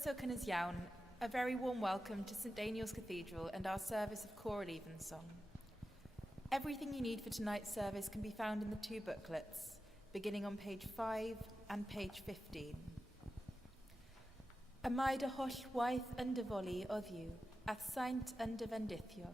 Croeso cynnes iawn, a very warm welcome to St Daniel's Cathedral and our service of Choral Evensong. Everything you need for tonight's service can be found in the two booklets, beginning on page 5 and page 15. Y mae dy holl waith yn dyfoli oddiw, ath saint yn dyfendithio.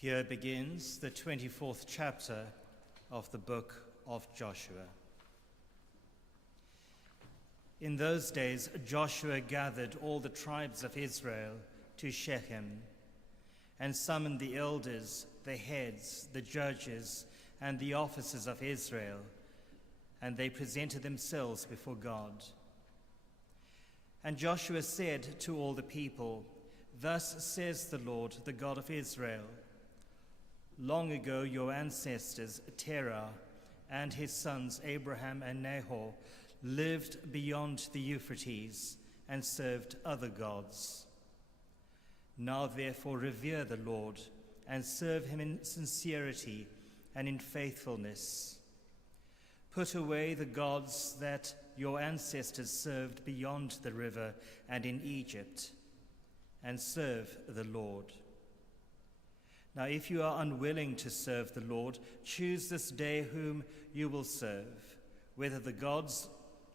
Here begins the 24th chapter of the book of Joshua. In those days, Joshua gathered all the tribes of Israel to Shechem and summoned the elders, the heads, the judges, and the officers of Israel, and they presented themselves before God. And Joshua said to all the people, "Thus says the Lord, the God of Israel, long ago your ancestors, Terah, and his sons Abraham and Nahor, lived beyond the Euphrates, and served other gods. Now therefore revere the Lord, and serve him in sincerity and in faithfulness. Put away the gods that your ancestors served beyond the river and in Egypt, and serve the Lord. Now if you are unwilling to serve the Lord, choose this day whom you will serve, whether the gods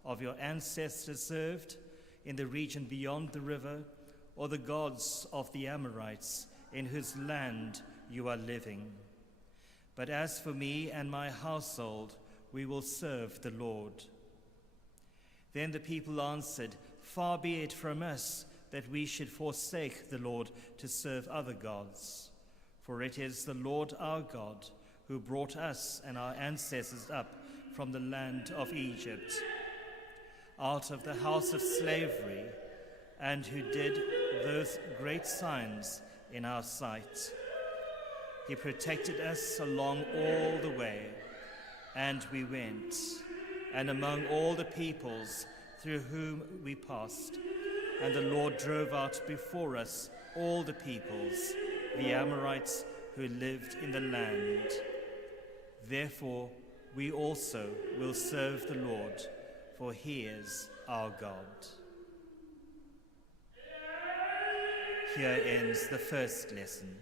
of your ancestors served in the region beyond the river, or the gods of the Amorites in whose land you are living. But as for me and my household, we will serve the Lord." Then the people answered, "Far be it from us that we should forsake the Lord to serve other gods. For it is the Lord our God who brought us and our ancestors up from the land of Egypt, out of the house of slavery, and who did those great signs in our sight. He protected us along all the way, and we went, and among all the peoples through whom we passed, and the Lord drove out before us all the peoples, the Amorites who lived in the land. Therefore, we also will serve the Lord, for he is our God." Here ends the first lesson.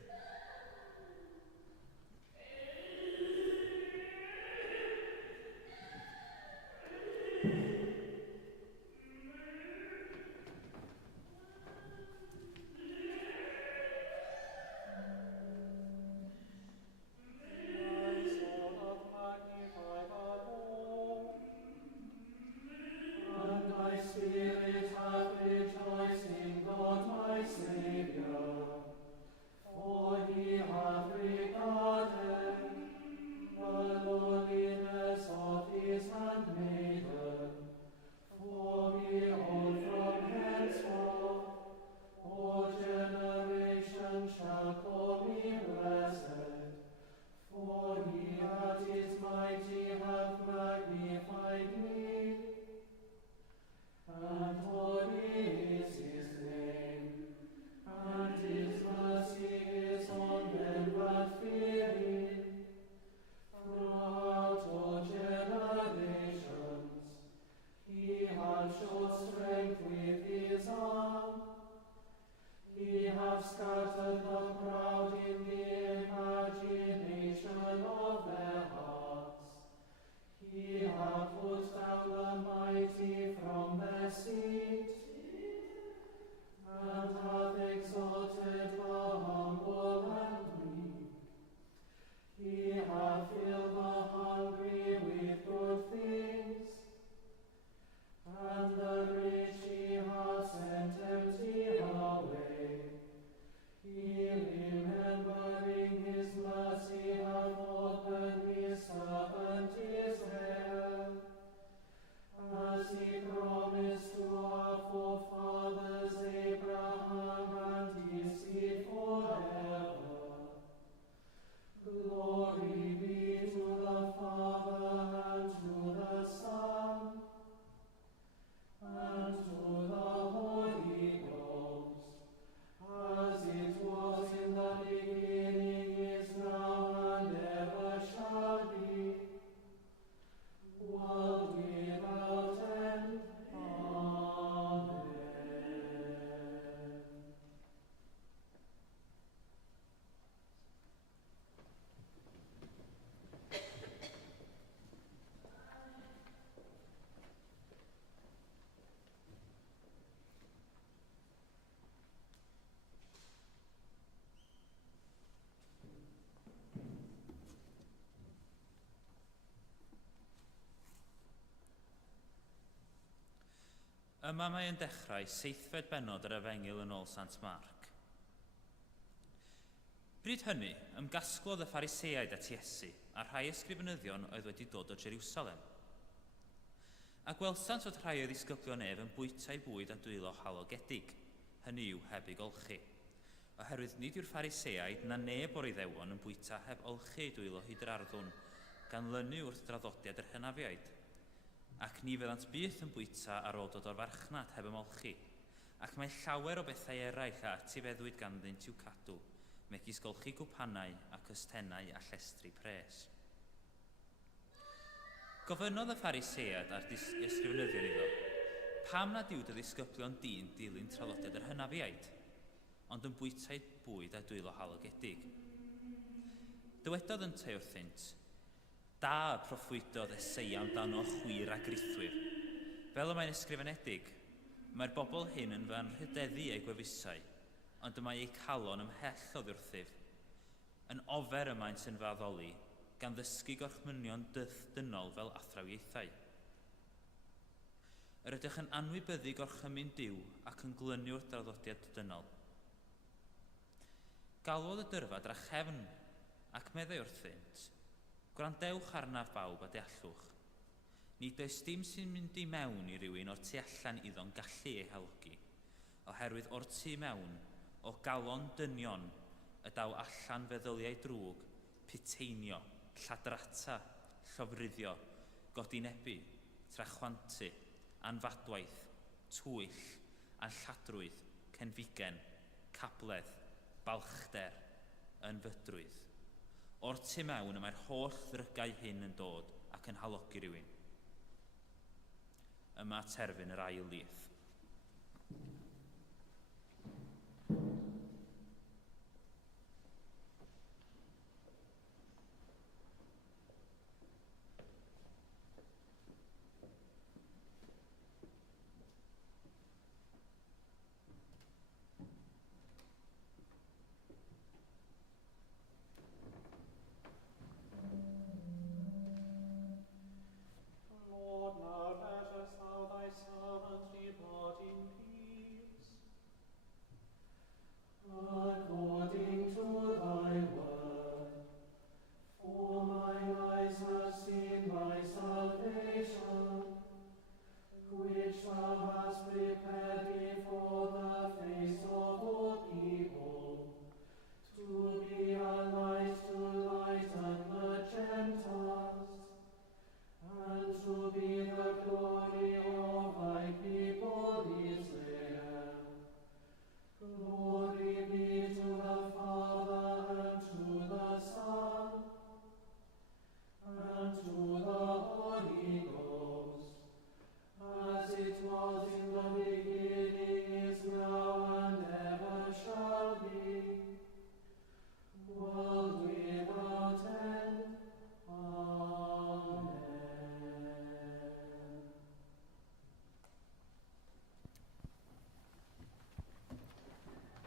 Yma mae yn dechrau 7fed bennod yr Efengil yn ôl Sant Marc. Bryd hynny, ymgasglodd y Phariseaid at Iesu a rhai ysgrifenyddion oedd wedi dod o Jerusalem. A gwelsant fod rhai o ddisgyblion ef yn bwyta eu bwyd a dwylo halogedig, hynny yw heb ei golchi. Oherwydd nid yw'r Phariseaid na neb o'r Iddewon yn bwyta heb olchi ei dwylo hyd yr arddwn, gan lynu wrth draddodiad yr hynafiaid. ac ni fyddant byth yn bwyta ar ôl dod o'r farchnad heb ymolchi, ac mae llawer o bethau eraill a etifeddwyd ganddynt i'w cadw, megis golchi gwpanau ac ystennau a llestri pres. Gofynnodd y Pharisead a'r ysgrifenyddion iddo, pam nad yw dy ddisgyblion dyn dilyn traddodiad yr hynafiaid, ond yn bwytau bwyd a dwylo halogedig. Dywedodd yntau wrthynt, da y proffwydodd Eseia amdano chwir a grithwyr. Fel y mae'n ysgrifenedig, mae'r bobl hyn yn fy anrhydeddu ei gwefusau, ond y mae eu calon ymhell o ddiwrthyf. Yn ofer y maent yn faddoli, gan ddysgu gorchmynion dynol fel athrawiaethau. Yr ydych yn anwybyddu gorchymyn Duw ac yn glyniw'r draddodiad dynol. Galwodd y dyrfa drachefn ac meddai wrthynt, gwrandewch arnaf bawb a deallwch. Nid oes dim sy'n mynd i mewn i rywun o'r tu allan iddo'n gallu ei halogi, oherwydd o'r tu mewn, o galon dynion, y daw allan feddyliau drwg, piteinio, lladrata, llofruddio, godinebu, trachwantu, anfadwaith, twyll, anlladrwydd, cenfigen, cabledd, balchder, ynfydrwydd. O'r tu mewn y mae'r holl ddrygau hyn yn dod ac yn halogi rywun. Yma terfyn yr ail lith.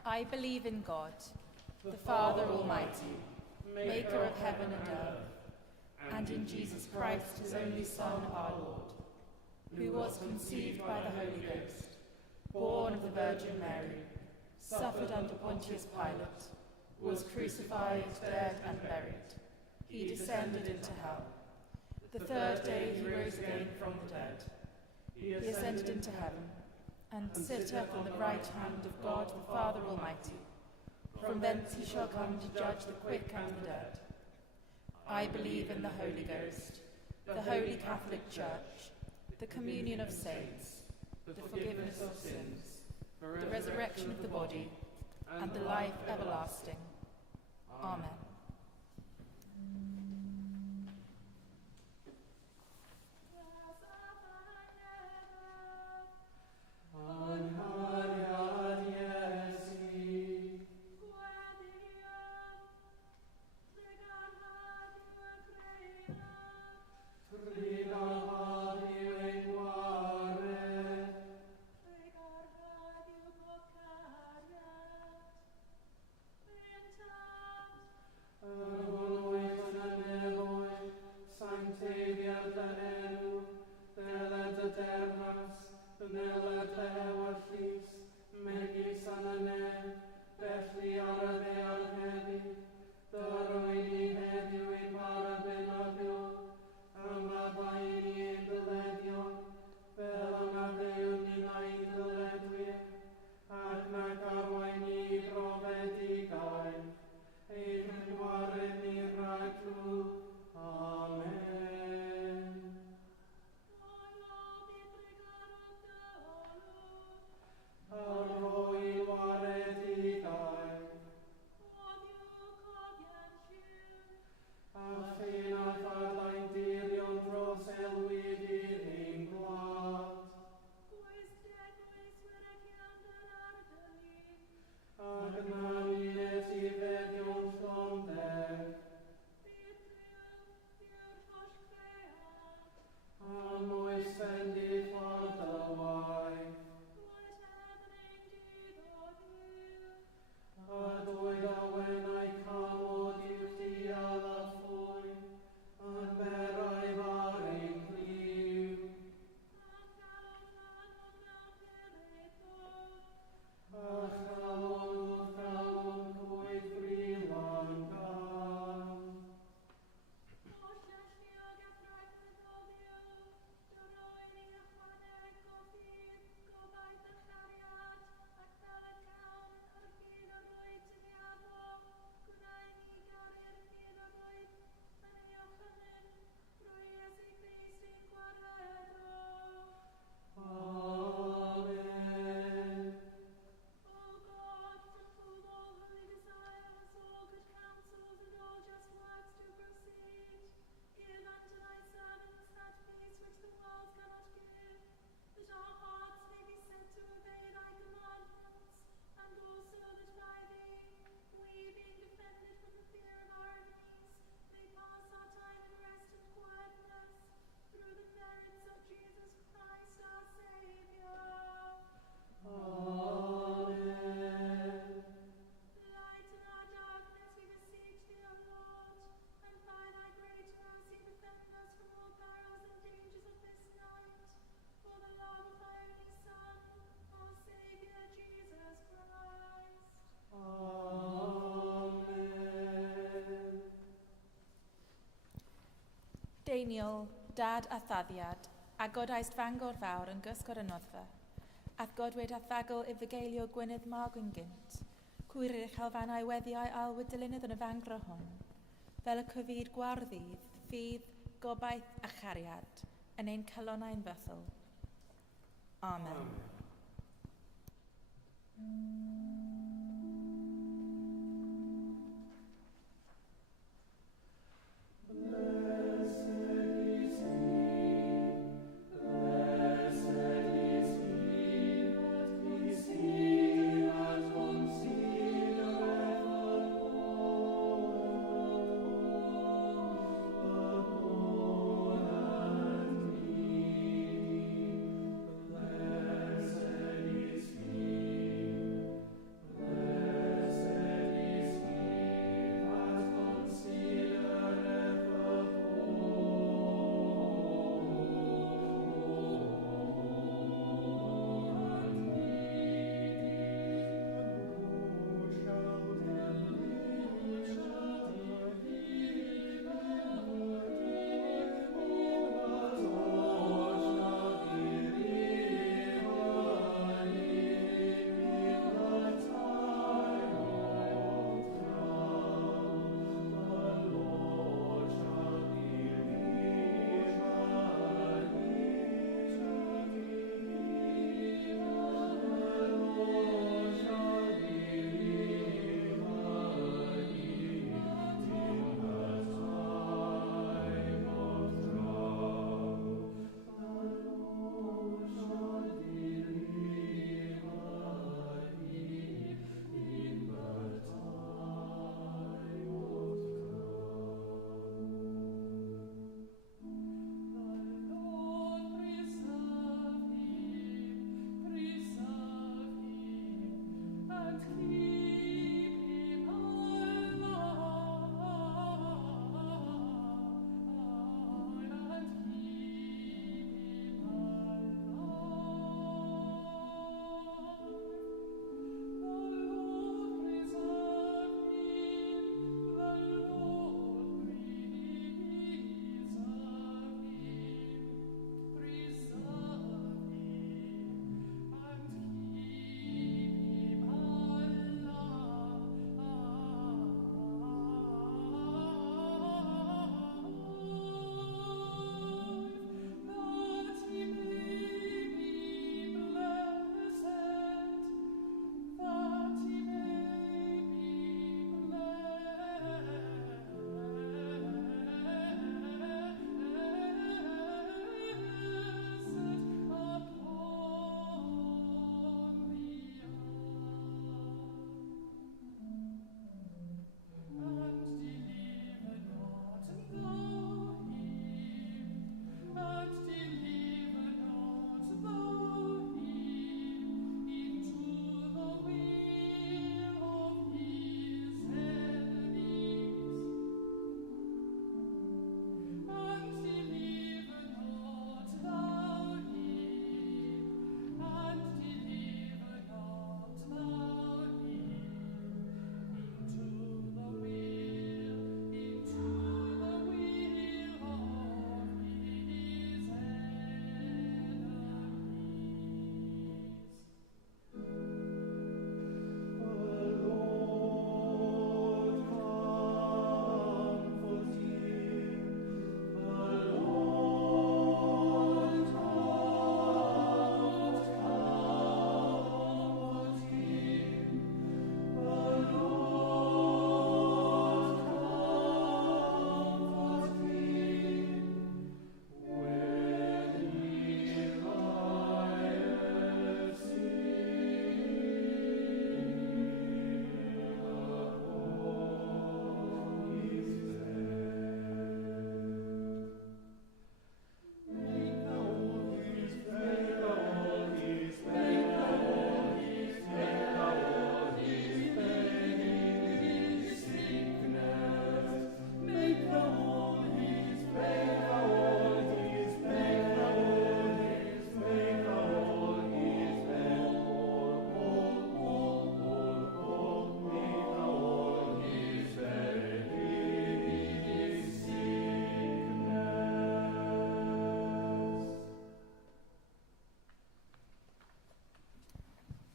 I believe in God, the Father Almighty, maker of heaven and earth, and in Jesus Christ, his only Son, our Lord, who was conceived by the Holy Ghost, born of the Virgin Mary, suffered under Pontius Pilate, was crucified, dead, and buried. He descended into hell. The third day he rose again from the dead. He ascended into heaven, and sitteth on the right hand of God the Father Almighty. From thence he shall come to judge the quick and the dead. I believe in the Holy Ghost, the Holy Catholic Church, the communion of saints, the forgiveness of sins, the resurrection of the body, and the life everlasting. Amen. Amen. Deiniol, dad a thaddiad, a godaist fangor fawr yn gysgod y noddfa, ath godwyd a thagol i fygeilio gwynydd magwyn gynt, cwyr eich halfannau weddiau alwyd dylunydd yn y fangro hon, fel y cyfyd gwardydd, ffydd, gobaith a chariad, yn ein calonau'n fythol. Amen.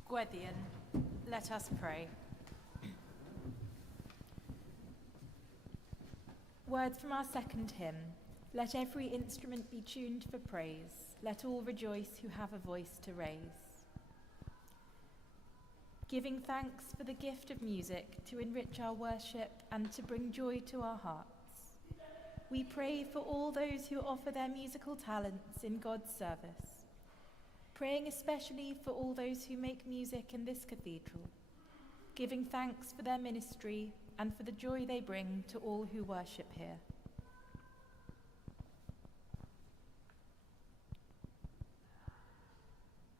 Wedi'r, let us pray. Words from our second hymn. Let every instrument be tuned for praise. Let all rejoice who have a voice to raise. Giving thanks for the gift of music to enrich our worship and to bring joy to our hearts. We pray for all those who offer their musical talents in God's service, praying especially for all those who make music in this cathedral, giving thanks for their ministry and for the joy they bring to all who worship here.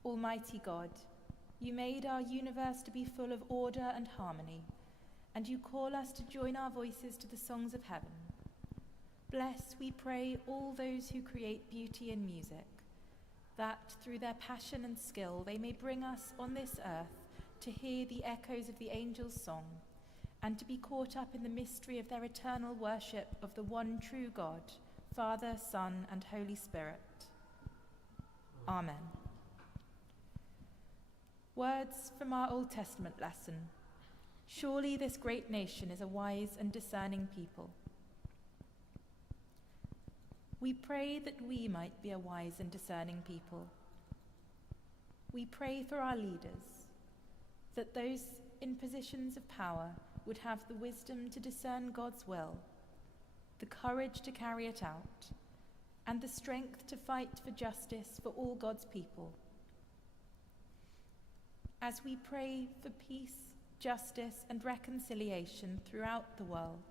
Almighty God, you made our universe to be full of order and harmony, and you call us to join our voices to the songs of heaven. Bless, we pray, all those who create beauty in music, that through their passion and skill they may bring us on this earth to hear the echoes of the angels' song, and to be caught up in the mystery of their eternal worship of the one true God, Father, Son, and Holy Spirit. Amen. Words from our Old Testament lesson. Surely this great nation is a wise and discerning people. We pray that we might be a wise and discerning people. We pray for our leaders, that those in positions of power would have the wisdom to discern God's will, the courage to carry it out, and the strength to fight for justice for all God's people. As we pray for peace, justice, and reconciliation throughout the world,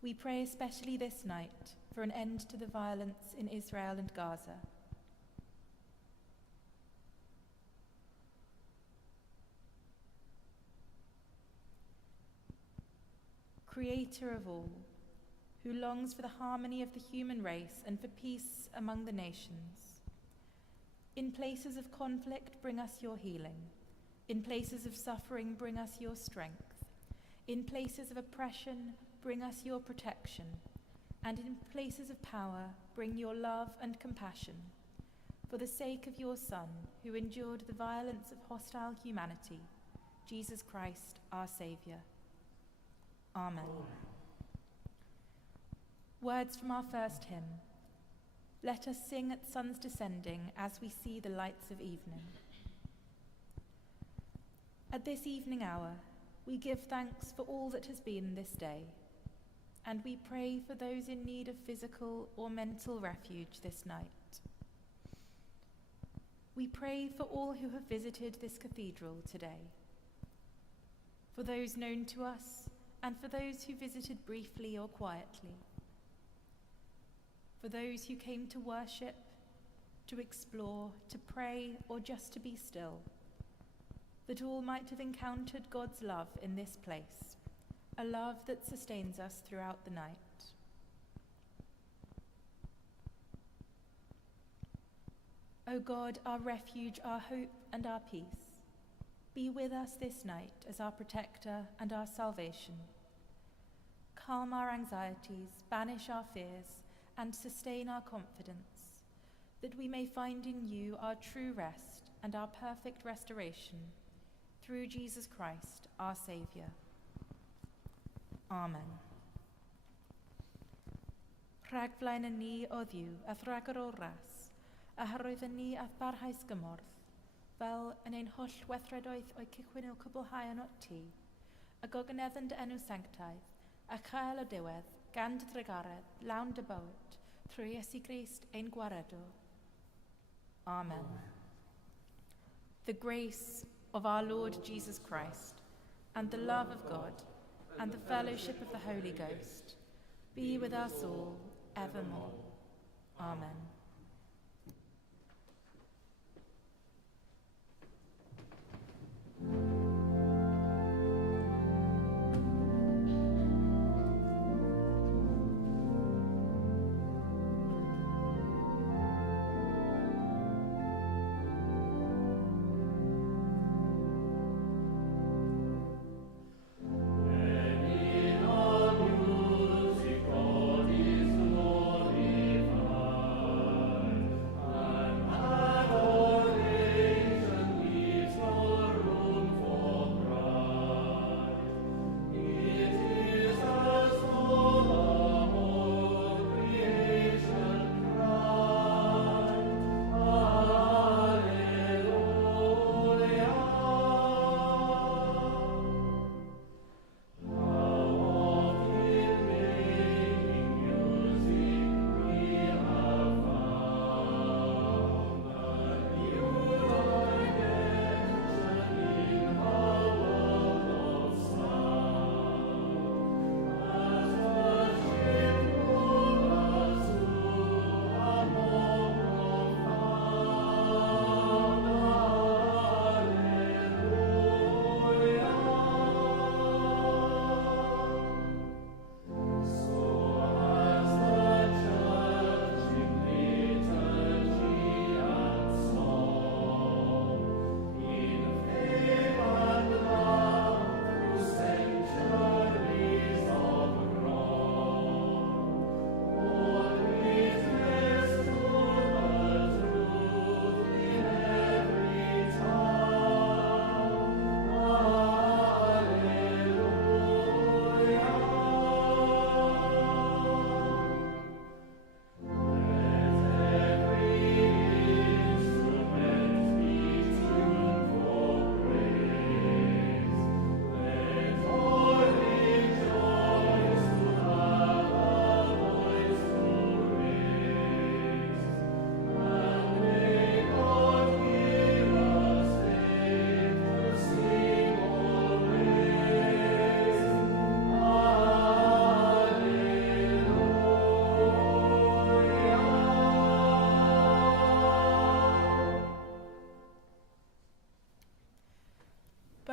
we pray especially this night for an end to the violence in Israel and Gaza. Creator of all, who longs for the harmony of the human race and for peace among the nations, in places of conflict, bring us your healing. In places of suffering, bring us your strength. In places of oppression, bring us your protection. And in places of power, bring your love and compassion. For the sake of your Son, who endured the violence of hostile humanity, Jesus Christ, our Saviour. Amen. Words from our first hymn. Let us sing at sun's descending as we see the lights of evening. At this evening hour, we give thanks for all that has been this day, and we pray for those in need of physical or mental refuge this night. We pray for all who have visited this cathedral today, for those known to us and for those who visited briefly or quietly, for those who came to worship, to explore, to pray, or just to be still, that all might have encountered God's love in this place, a love that sustains us throughout the night. O God, our refuge, our hope, and our peace, be with us this night as our protector and our salvation. Calm our anxieties, banish our fears, and sustain our confidence, that we may find in you our true rest and our perfect restoration, through Jesus Christ, our Saviour. Amen. Rhagflaen yn ni o ddiw, a thragor o ras, a hyrwydd yn ni a barhaus gymorth, fel yn ein holl weithredoedd o'i cychwyn i'w cwblhau yn o ti, a gogyneddyn dy enw sanctaidd, a chael o diwedd, gan dy drygaredd, lawn dy bywyd, trwy Iesu Grist ein gwaredwr. Amen. The grace of our Lord Jesus Christ, and the love of God, and the fellowship of the Holy Ghost, be with us all, evermore. Amen.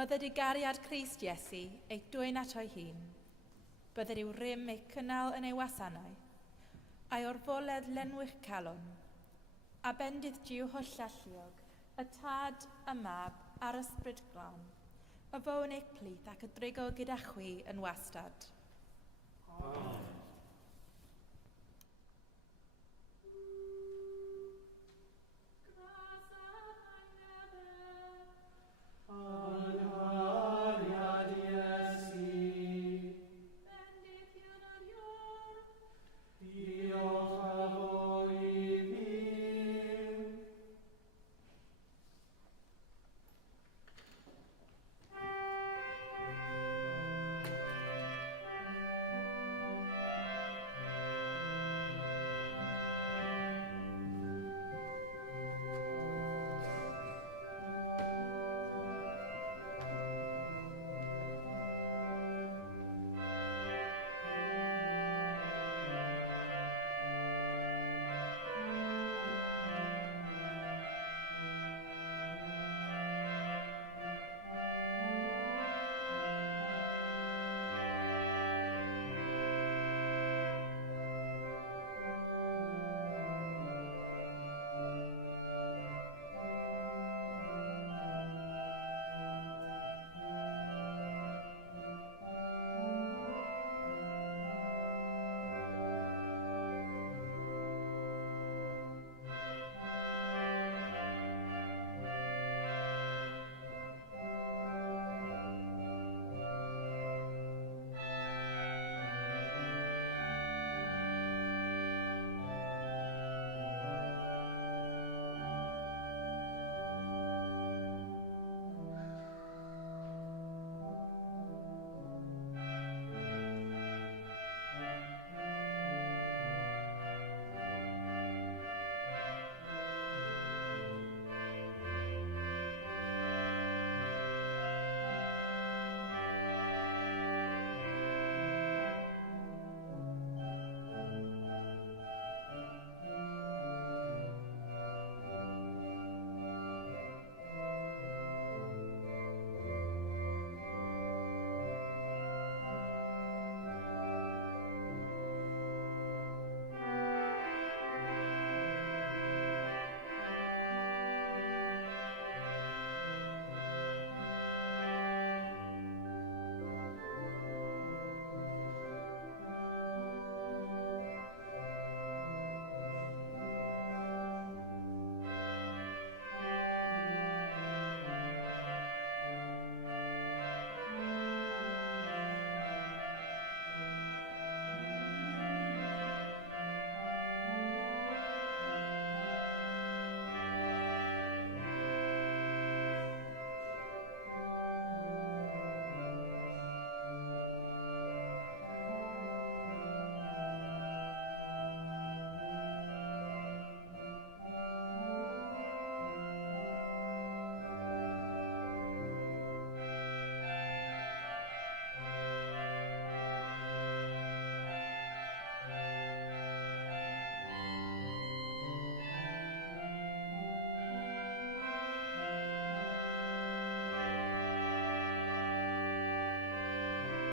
Bydded i gariad Crist Iesu eich dwyn at o'i hun. Bydded i'w rym eich cynnal yn ei wasannau. A'i orfoledd lenwych calon. A bendydd diw holl alluog, y tad, y mab, a'r ysbryd glon. Y fown eich plith ac y drigo gyda chwi yn wastad. Amen.